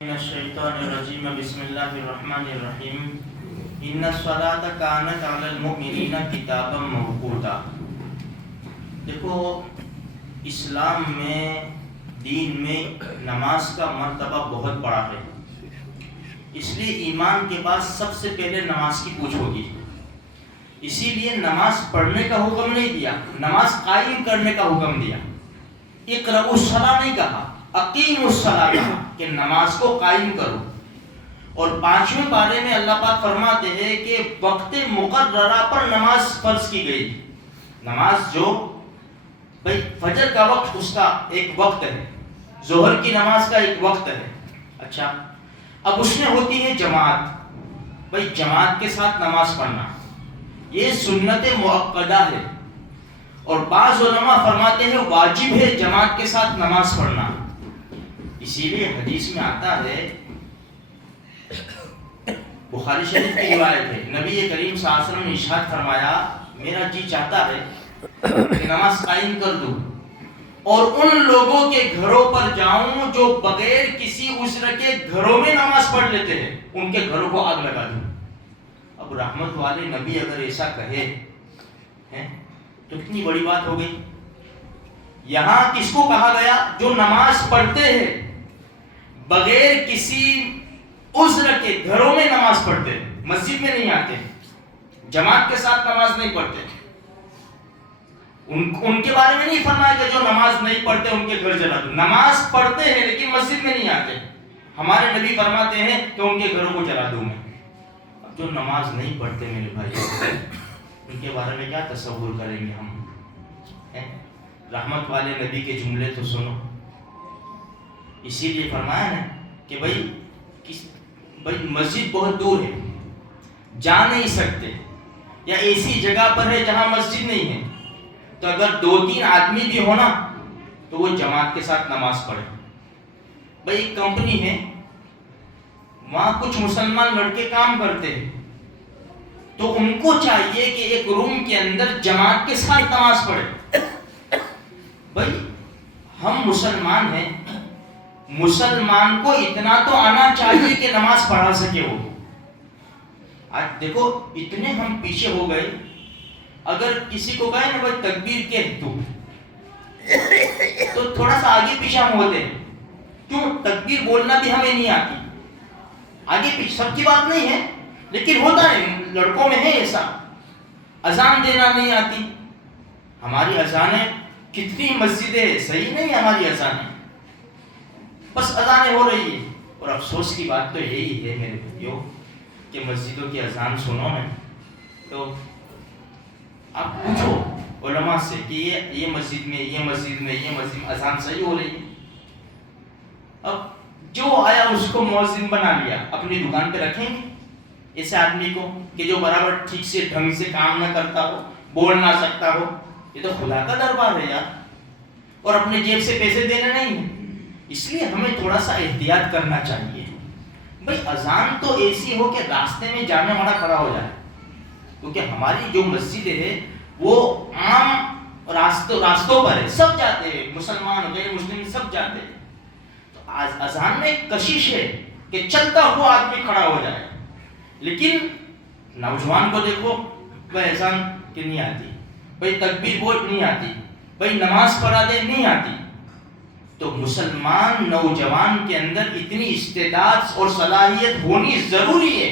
من الشیطان الرجیم بسم اللہ الرحمن الرحیم ان الصلاۃ کانت علی المؤمنین کتابا موقوتا۔ دیکھو اسلام میں، دین میں نماز کا مرتبہ بہت بڑا ہے، اس لیے ایمان کے بعد سب سے پہلے نماز کی پوچھ ہوگی۔ اسی لیے نماز پڑھنے کا حکم نہیں دیا، نماز قائم کرنے کا حکم دیا۔ اقرؤوا الصلاۃ نہیں کہا، اقیموا الصلاۃ کہا کہ نماز کو قائم کرو۔ اور 5ویں پارے میں اللہ پاک فرماتے ہیں کہ وقت مقررہ پر نماز فرض کی گئی۔ نماز جو بھائی فجر کا وقت، اس کا ایک وقت ہے، ظہر کی نماز کا ایک وقت ہے۔ اچھا، اب اس میں ہوتی ہے جماعت، بھائی جماعت کے ساتھ نماز پڑھنا یہ سنت مؤکدہ ہے، اور بعض علماء فرماتے ہیں واجب ہے جماعت کے ساتھ نماز پڑھنا۔ اسی لیے حدیث میں آتا ہے، بخاری شریف کی روایت ہے، نبی کریم صلی اللہ علیہ وسلم نے ارشاد فرمایا، میرا جی چاہتا ہے کہ نماز قائم کر دوں اور ان لوگوں کے گھروں پر جاؤں جو بغیر کسی عذر کے گھروں میں نماز پڑھ لیتے ہیں، ان کے گھروں کو آگ لگا دوں۔ اب رحمت والے نبی اگر ایسا کہے تو کتنی بڑی بات ہو گئی۔ یہاں کس کو کہا گیا؟ جو نماز پڑھتے ہیں بغیر کسی عذر کے، گھروں میں نماز پڑھتے ہیں، مسجد میں نہیں آتے، جماعت کے ساتھ نماز نہیں پڑھتے۔ ان کے بارے میں نہیں فرمایا کہ جو نماز نہیں پڑھتے ان کے گھر جلا دو، نماز پڑھتے ہیں لیکن مسجد میں نہیں آتے۔ ہمارے نبی فرماتے ہیں کہ ان کے گھروں کو جلا دوں میں۔ اب جو نماز نہیں پڑھتے میرے بھائی، ان کے بارے میں کیا تصور کریں گے ہم؟ رحمت والے نبی کے جملے تو سنو۔ اسی لیے فرمایا نا کہ بھائی مسجد بہت دور ہے، جا نہیں سکتے، یا ایسی جگہ پر ہے جہاں مسجد نہیں ہے، تو اگر 2-3 آدمی بھی ہونا تو وہ جماعت کے ساتھ نماز پڑھے۔ بھائی ایک کمپنی ہے، وہاں کچھ مسلمان لڑکے کام کرتے ہیں، تو ان کو چاہیے کہ ایک روم کے اندر جماعت کے ساتھ نماز پڑھے۔ بھائی ہم مسلمان ہیں، مسلمان کو اتنا تو آنا چاہیے کہ نماز پڑھا سکے وہ۔ آج دیکھو اتنے ہم پیچھے ہو گئے، اگر کسی کو کہے نا بھائی تکبیر کہہ تو تھوڑا سا آگے پیچھے ہم ہوتے ہیں۔ کیوں؟ تکبیر بولنا بھی ہمیں نہیں آتی۔ آگے پیچھے سب کی بات نہیں ہے، لیکن ہوتا ہے لڑکوں میں ہے ایسا۔ اذان دینا نہیں آتی، ہماری اذانیں کتنی مسجدیں صحیح نہیں ہماری اذانیں، بس اذانیں ہو رہی ہے۔ اور افسوس کی بات تو یہی ہے میرے بھائیوں کہ مسجدوں کی اذان سنو نا تو آپ پوچھو علماء سے کہ یہ مسجد میں اذان صحیح ہو رہی ہے۔ اب جو آیا اس کو مؤذن بنا لیا، اپنی دکان پہ رکھیں گے ایسے آدمی کو کہ جو برابر ٹھیک سے ڈھنگ سے کام نہ کرتا ہو، بول نہ سکتا ہو؟ یہ تو خدا کا دربار ہے یار، اور اپنے جیب سے پیسے دینے نہیں ہیں۔ اس لیے ہمیں تھوڑا سا احتیاط کرنا چاہیے۔ بھائی اذان تو ایسی ہو کہ راستے میں جانے والا کھڑا ہو جائے، کیونکہ ہماری جو مسجد ہے وہ عام راستوں پر ہے، سب جاتے ہیں، مسلمان غیر مسلم سب جاتے ہیں۔ تو اذان میں ایک کشش ہے کہ چلتا ہوا آدمی کھڑا ہو جائے، لیکن نوجوان کو دیکھو، وہ اذان کی نہیں آتی، بھائی تکبیر بول نہیں آتی، بھائی نماز پڑھا دے نہیں آتی۔ تو مسلمان نوجوان کے اندر اتنی استعداد اور صلاحیت ہونی ضروری ہے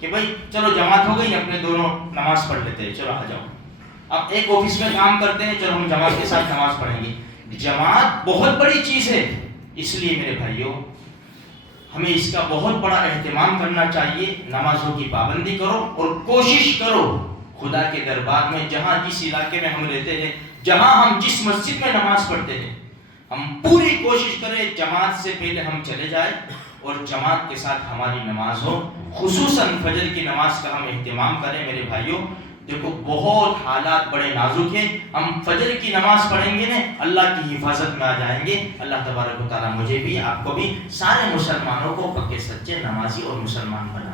کہ بھائی چلو جماعت ہو گئی، اپنے دونوں نماز پڑھ لیتے ہیں، چلو آ جاؤ۔ اب ایک آفس میں کام کرتے ہیں، چلو ہم جماعت کے ساتھ نماز پڑھیں گے۔ جماعت بہت بڑی چیز ہے، اس لیے میرے بھائیوں ہمیں اس کا بہت بڑا اہتمام کرنا چاہیے۔ نمازوں کی پابندی کرو اور کوشش کرو خدا کے دربار میں، جہاں جس علاقے میں ہم رہتے ہیں، جہاں ہم جس مسجد میں نماز پڑھتے ہیں، ہم پوری کوشش کریں جماعت سے پہلے ہم چلے جائیں اور جماعت کے ساتھ ہماری نماز ہو۔ خصوصاً فجر کی نماز کا ہم اہتمام کریں میرے بھائیوں۔ دیکھو بہت حالات بڑے نازک ہیں، ہم فجر کی نماز پڑھیں گے نا اللہ کی حفاظت میں آ جائیں گے۔ اللہ تبارک و تعالیٰ مجھے بھی، آپ کو بھی، سارے مسلمانوں کو پکے سچے نمازی اور مسلمان بنا